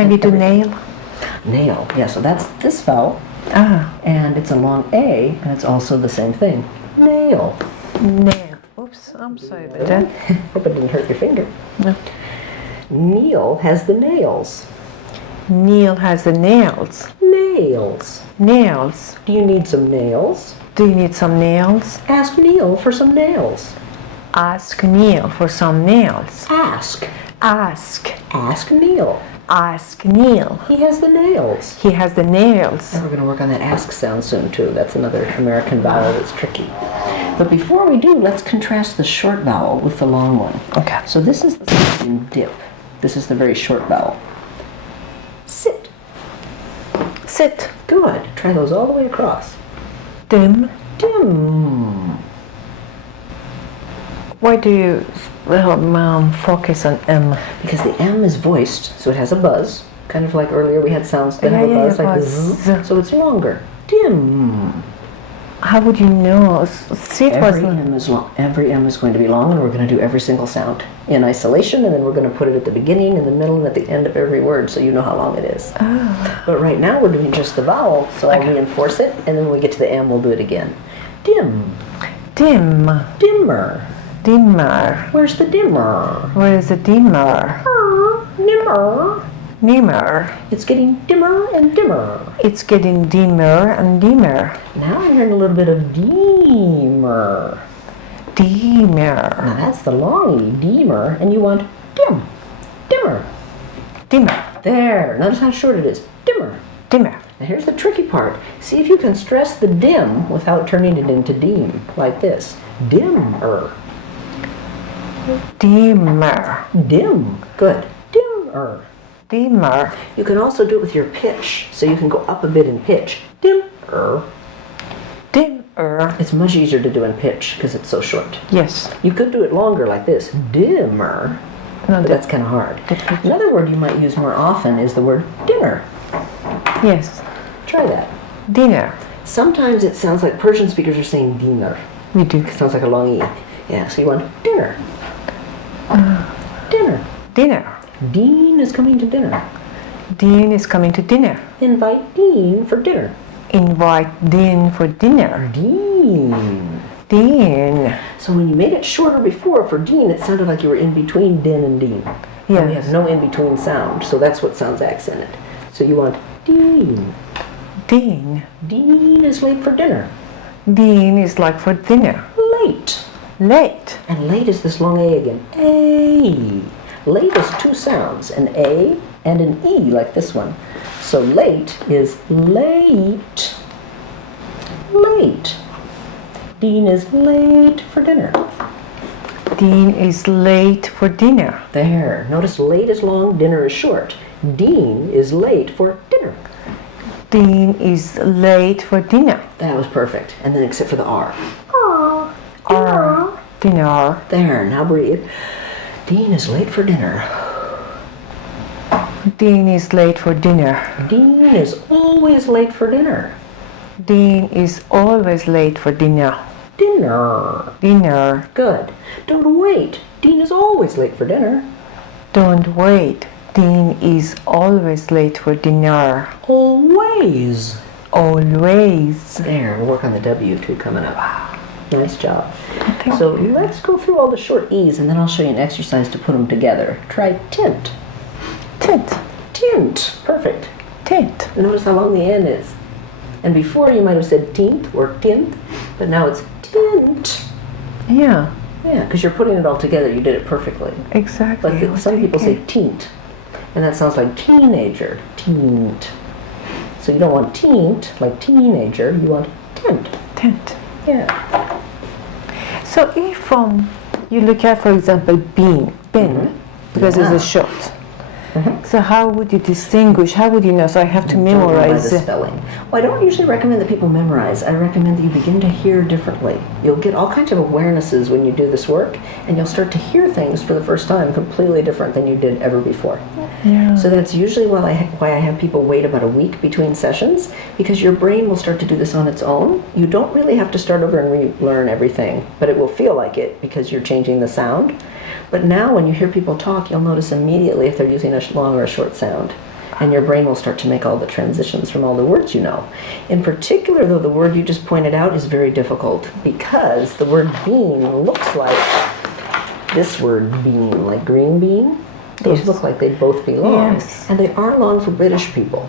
Can we do nail? Nail. Yeah, so that's this vowel. And it's a long A, and it's also the same thing. Nail. Nail. Oops, I'm sorry about that. Hope it didn't hurt your finger. No. Neil has the nails. Neil has the nails. Nails. Nails. Do you need some nails? Do you need some nails? Ask Neil for some nails. Ask Neil for some nails. Ask. Ask. Ask Neil. Ask Neil. He has the nails. He has the nails. And we're going to work on that ask sound soon too. That's another American vowel that's tricky. But before we do, let's contrast the short vowel with the long one. Okay. So this is the sound in dip. This is the very short vowel. Sit. Sit. Good. Try those all the way across. Dim. Dim. Why do you focus on M? Because the M is voiced, so it has a buzz. Kind of like earlier we had sounds that have a buzz, like buzz. zzz, so it's longer. Dim. How would you know? See, it was Every M is long. Every M is going to be long, and we're going to do every single sound in isolation, and then we're going to put it at the beginning, in the middle, and at the end of every word, so you know how long it is. Oh. But right now we're doing just the vowel, so I'll reinforce it, and then when we get to the M, we'll do it again. Dim. Dim. Dimmer. Dimmer. Where's the dimmer? Where is the dimmer? Dimmer. Dimmer. It's getting dimmer and dimmer. It's getting dimmer and dimmer. Now I'm hearing a little bit of deemer. Dimmer. Now that's the long E, deemer, and you want dim. Dimmer. Dimmer. There. Notice how short it is. Dimmer. Dimmer. Now here's the tricky part. See if you can stress the dim without turning it into deem, like this. Dimmer. Dimmer. Dim. Good. Dimmer. Dimmer. You can also do it with your pitch, so you can go up a bit in pitch. Dimmer. Dimmer. It's much easier to do in pitch because it's so short. Yes. You could do it longer like this. Dimmer. No, But that's kind of hard. Another word you might use more often is the word dinner. yes. Try that. Dinner. Sometimes it sounds like Persian speakers are saying dinner. We do. It sounds like a long E. Yeah, so you want dinner. Dinner. Dinner. Dean is coming to dinner. Dean is coming to dinner. Invite Dean for dinner. Invite Dean for dinner. Dean. Dean. So when you made it shorter before for Dean, it sounded like you were in between din and Dean. And we Yes. have no in-between sound, so that's what sounds accented. So you want Dean. Dean. Dean is late for dinner. Dean is like for dinner. Late. Late. And late is this long A again. A. Late is two sounds, an A and an E, like this one. So late is late. Late. Dean is late for dinner. Dean is late for dinner. There. Notice late is long, dinner is short. Dean is late for dinner. Dean is late for dinner. That was perfect. And then except for the R. Or dinner. There. Now breathe. Dean is late for dinner. Dean is late for dinner. Dean is always late for dinner. Dean is always late for dinner. Dinner. Dinner. Good. Don't wait. Dean is always late for dinner. Don't wait. Dean is always late for dinner. Always. Always. There. We'll work on the W too coming up. Nice job. Thank So let's go through all the short E's and then I'll show you an exercise to put them together. Try tint. Tint. Tint. Perfect. Tint. Notice how long the N is. And before you might have said tint or tint, but now it's tint. Yeah, Yeah, because you're putting it all together. You did it perfectly. exactly. But some people say tint, and that sounds like teenager. Tint. So you don't want tint, like teenager. You want tint. Tint. Yeah. So if you look at, for example, bin, because Yeah. it's a short. So how would you distinguish? How would you know? So I have to memorize the spelling. Well, I don't usually recommend that people memorize. I recommend that you begin to hear differently. You'll get all kinds of awarenesses when you do this work, and you'll start to hear things for the first time completely different than you did ever before. Yeah. So that's usually why I have people wait about a week between sessions, because your brain will start to do this on its own. You don't really have to start over and relearn everything, but it will feel like it because you're changing the sound. But now when you hear people talk, you'll notice immediately if they're using a long or a short sound. And your brain will start to make all the transitions from all the words you know. In particular, though, the word you just pointed out is very difficult because the word bean looks like this word bean, like green bean. Those Yes. look like they both belong. Yes. And they are long for British people.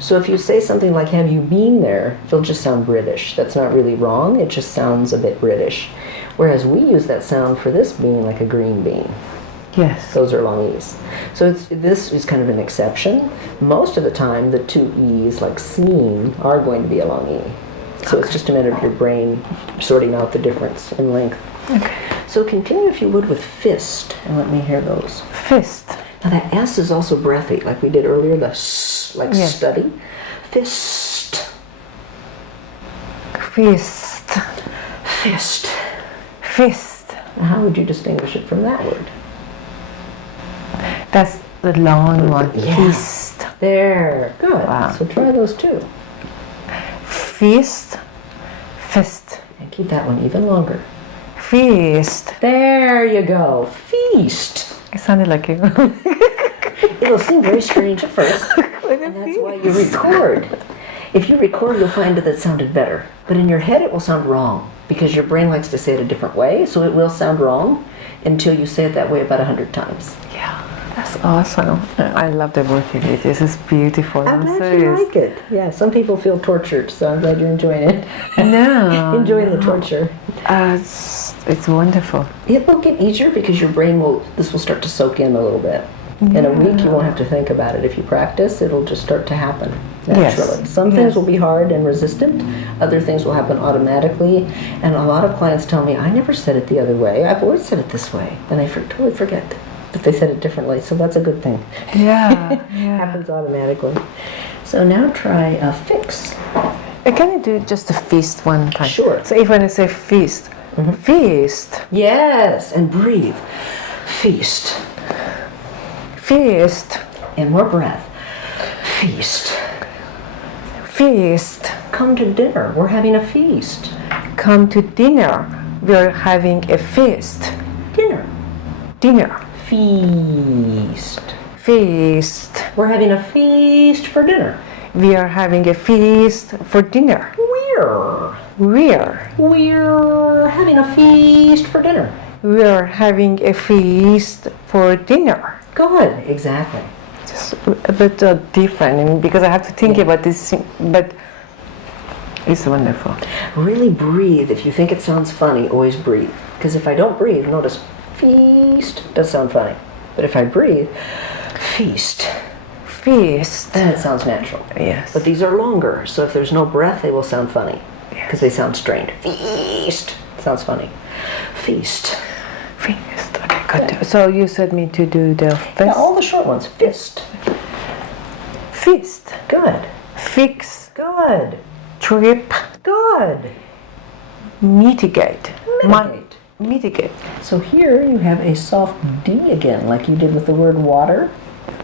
So if you say something like, have you been there, it'll just sound British. That's not really wrong. It just sounds a bit British. Whereas we use that sound for this bean like a green bean. Yes. Those are long E's. So this is kind of an exception. Most of the time, the two E's, like seen, are going to be a long E. So it's just a matter of your brain sorting out the difference in length. Okay. So continue, if you would, with fist, and let me hear those. Fist. Now that S is also breathy, like we did earlier, the S, like Yes. study. Fist. Fist. Fist. Fist. Now how would you distinguish it from that word? That's the long one. Yeah. Fist. There. Good. Wow. So try those two. Fist. Fist. And keep that one even longer. Feast. There you go. Feast. It sounded like you. It'll seem very strange at first, and that's why you record. If you record, you'll find that it sounded better. But in your head, it will sound wrong because your brain likes to say it a different way, so it will sound wrong until you say it that way about 100 times. Yeah, that's awesome. I love the work you did. This is beautiful. I'm glad serious. you like it. Yeah, some people feel tortured, so I'm glad you're enjoying it. No. Enjoying the torture. It's wonderful. It will get easier because your brain this will start to soak in a little bit. In a week, you won't have to think about it. If you practice, it'll just start to happen naturally. Yes. Some things will be hard and resistant. Other things will happen automatically. And a lot of clients tell me, I never said it the other way. I've always said it this way. And I totally forget that they said it differently. So that's a good thing. Yeah. Happens automatically. So now try fix. Can you do just the feast one time? Sure. So if when I say feast, feast, Yes, and breathe. Feast. feast, And more breath. Feast. feast, Come to dinner. We're having a feast. come to dinner. We're having a feast. Dinner. Dinner. Feast. Feast. We're having a feast for dinner. We are having a feast for dinner. We're having a feast for dinner. We're having a feast for dinner. Good. Exactly. Just a bit different, I mean, because I have to think about this, but it's wonderful. Really breathe. If you think it sounds funny, always breathe. Because if I don't breathe, notice feast does sound funny. But if I breathe, feast, Feast. then it sounds natural. Yes. But these are longer, so if there's no breath, they will sound funny. Because they sound strained. Feast sounds funny. Feast. Feast. Okay, good. So you said me to do the Yeah, fist. all the short ones. Fist. Feast. Good. Fix. Good. Trip. Good. Mitigate. Mitigate. Mitigate. So here you have a soft D again, like you did with the word water,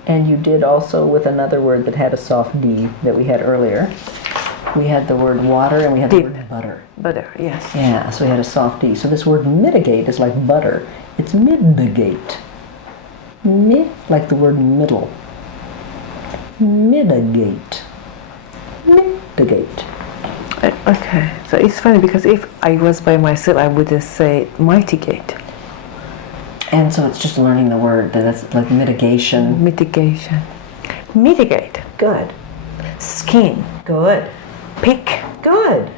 and you did also with another word that had a soft D that we had earlier. We had the word water and we had the Dip. word butter. Butter. Yes. Yeah, so we had a soft D. So this word mitigate is like butter. It's mitigate. Like the word middle. Mitigate. Mitigate. Okay. So it's funny because if I was by myself, I would just say mitigate. And so it's just learning the word. That's like mitigation. Mitigation. Mitigate. Good. Skin. Good. Pick. Good.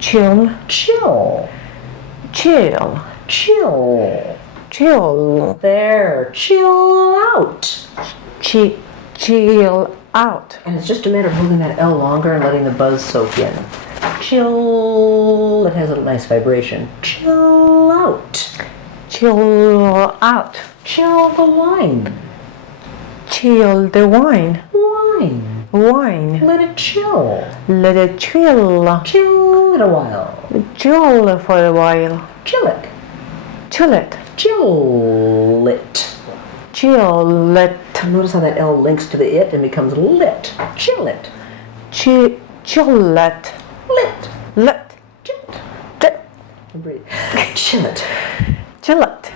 Chill. Chill. Chill. Chill. Chill. There. Chill out. Chill out. And it's just a matter of holding that L longer and letting the buzz soak in. Chill. It has a nice vibration. Chill out. Chill out. Chill the wine. Chill the wine. Wine. Wine. Let it chill. Let it chill. Chill it a while. Chill for a while. Chill it. Chill it. Chill it. Chill it. Notice how that L links to the it and becomes lit. Chill it. Chill it. Lit. Let. Chill it. Let. And breathe. Chill it. Chill it.